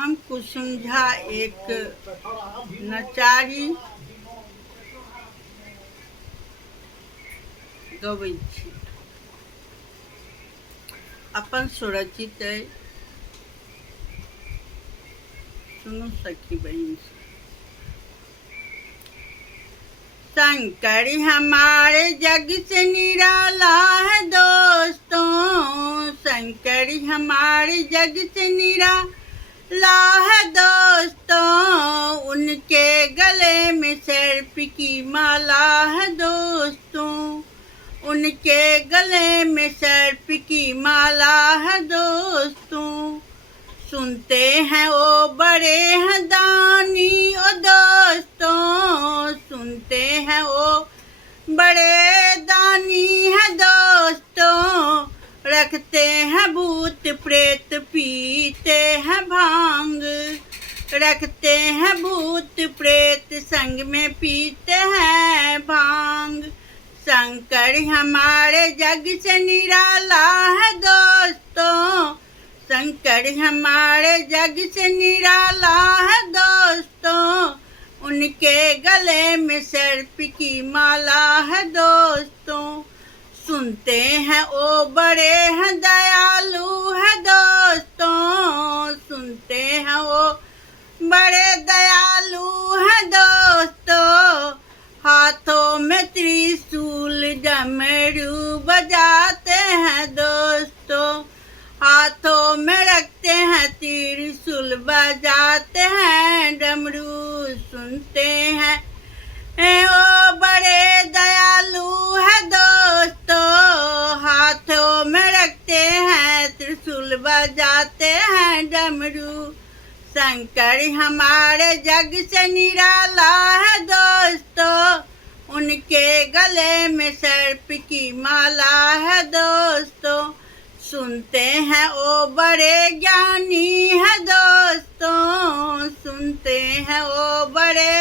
हमको समझा एक नचारी गबै छी। अपन स्वरचित है, सुनो सखी बहन से। शंकर हमारे जग से निराला है दोस्तों, शंकर हमारे जग से निराला है दोस्तों, उनके गले में सर्प की माला है दोस्तों, उनके गले में सर्प की माला है दोस्तों। सुनते हैं वो बड़े हैं दानी ओ दोस्तों, सुनते हैं वो बड़े दानी है दोस्तों, रखते हैं भूत प्रेत पीते हैं भांग, रखते हैं भूत प्रेत संग में पीते हैं भांग। शंकर हमारे जग से निराला है दोस्तों, शंकर हमारे जग से निराला है दोस्तों, उनके गले में सर्प की माला है दोस्तों। सुनते हैं वो बड़े हैं दयालु है दोस्तों, सुनते हैं वो बड़े दयालु है दोस्तों, हाथों में त्रिशूल डमरू बजाते हैं दोस्तों, हाथों में रखते हैं त्रिशूल बजाते हैं डमरू। सुनते हैं वो बड़े दयालु है दोस्तों, हाथों में रखते हैं त्रिशूल बजाते हैं डमरू। शंकर हमारे जग से निराला है दोस्तों, उनके गले में सर्प की माला है दोस्तों। सुनते हैं वो बड़े ज्ञानी है दोस्तों, सुनते हैं वो बड़े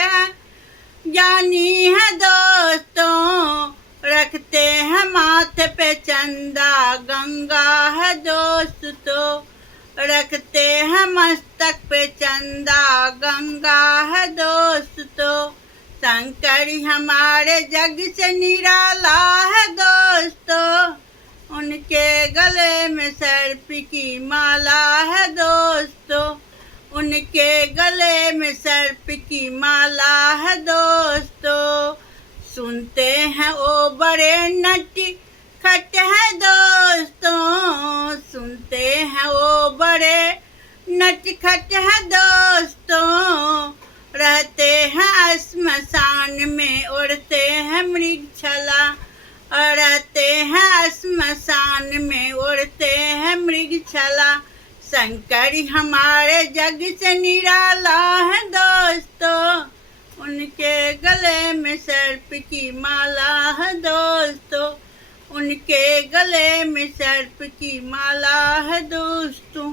ज्ञानी है दोस्तों, रखते हैं माथे पे चंदा गंगा है दोस्तों, रखते हैं मस्तक पे चंदा गंगा है दोस्तों। शंकर हमारे जग से निराला है दोस्तों, उनके गले में सर्प की माला है दोस्तों, उनके गले में सर्प की माला है दोस्तों। सुनते हैं वो बड़े नटी खट है दोस्तों, सुनते हैं वो बड़े नटखट है दोस्तों, रहते हैं श्मशान में उड़ते हैं मृगछला, और रहते हैं श्मशान में उड़ते हैं मृगछला। शंकर हमारे जग से निराला है दोस्तों, उनके गले में सर्प की माला है दोस्तों, उनके गले में सर्प की माला है दोस्तों।